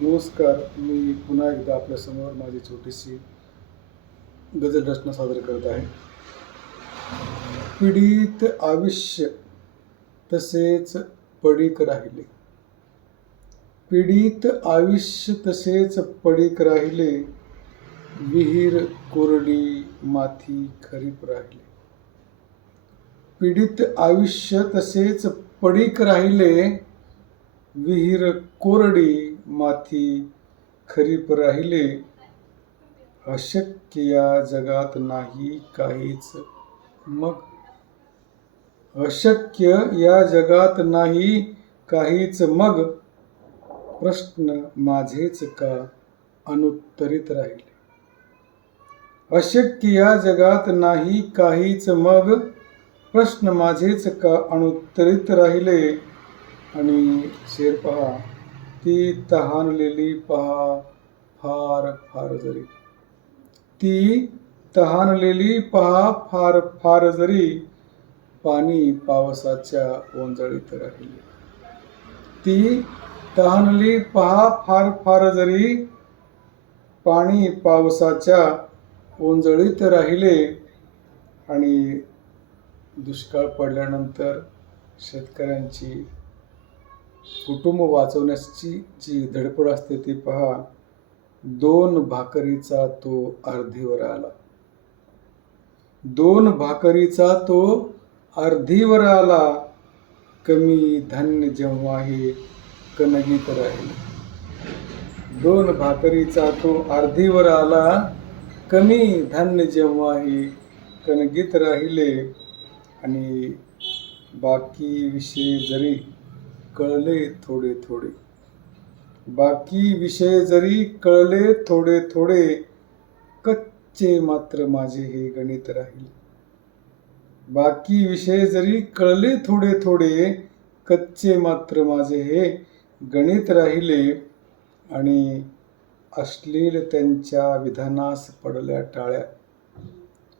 नमस्कार. मी पुन्हा एकदा आपल्यासमोर माझी छोटीशी गझल रचना सादर करत आहे. पीडित आयुष्य तसेच पडीक राहिले. पीडित आयुष्य तसेच पडीक राहिले. विहीर कोरडी माथी खरीप राहिले. पीडित आयुष्य तसेच पडीक राहिले. विहीर कोरडी माथी खरीप राहिले. अशक्य या जगात नाही काहीच मग. अशक्य या जगात नाही काहीच मग. प्रश्न माझेच का अनुत्तरित राहिले. अशक्य या जगात नाही काहीच मग. प्रश्न माझेच का अनुत्तरित राहिले. आणि शेर पहा, ती तहानलेली पहा फार फार जरी. ती तहानलेली पहा फार फार जरी. पाणी पावसाच्या ओंजळीत राहिले. ती तहानली पहा फार फार जरी. पाणी पावसाच्या ओंजळीत राहिले. आणि दुष्काळ पडल्यानंतर शेतकऱ्यांची कुटुंब वाचवण्याची जी धडपड असते ती पहा. 2 भाकरीचा तो अर्धीवर आला. 2 भाकरीचा तो अर्धीवर आला. कमी धान्य जेव्हा हे कणगीत राहिले. 2 भाकरीचा तो अर्धीवर आला. कमी धान्य जेव्हा हे कणगीत राहिले. आणि बाकी विषय जरी कळले थोडे थोडे. बाकी विषय जरी कळले थोडे थोडे. कच्चे मात्र माझे हे गणित राहिले. बाकी विषय जरी कळले थोडे थोडे. कच्चे मात्र माझे हे गणित राहिले. आणि अश्लील त्यांच्या विधानास पडल्या टाळ्या.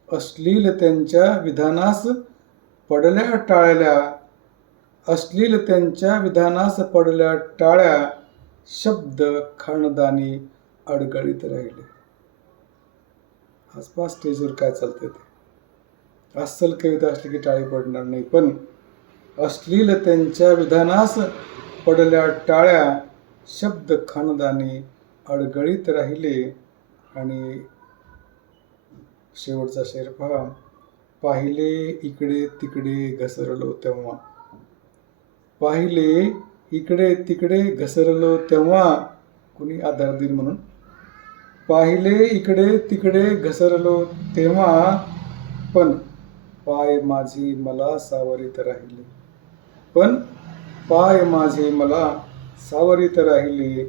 अश्लील त्यांच्या विधानास पडल्या टाळल्या. अश्लील त्यांच्या विधानास पडल्या टाळ्या. शब्द खानदानी अडगळीत राहिले. आसपास स्टेजवर काय चालते ते अस्सल कविता असली की टाळी पडणार नाही. पण अश्लील त्यांच्या विधानास पडल्या टाळ्या. शब्द खानदानी अडगळीत राहिले. आणि शेवटचा शेर पहा. पाहिले इकडे तिकडे घसरलो तेव्हा. पाहिले इकडे तिकडे घसरलो तेव्हा. कुणी आधार देईल म्हणून. पाहिले इकडे तिकडे घसरलो तेव्हा. पण पाय माझे मला सावरीत राहिले. पण पाय माझे मला सावरीत राहिले.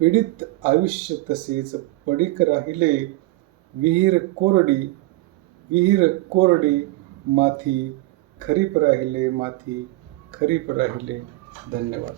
पीडित आयुष्य तसेच पडीक राहिले. विहीर कोरडी माथी खरीप राहिले. माथी खरीप राहिले. धन्यवाद.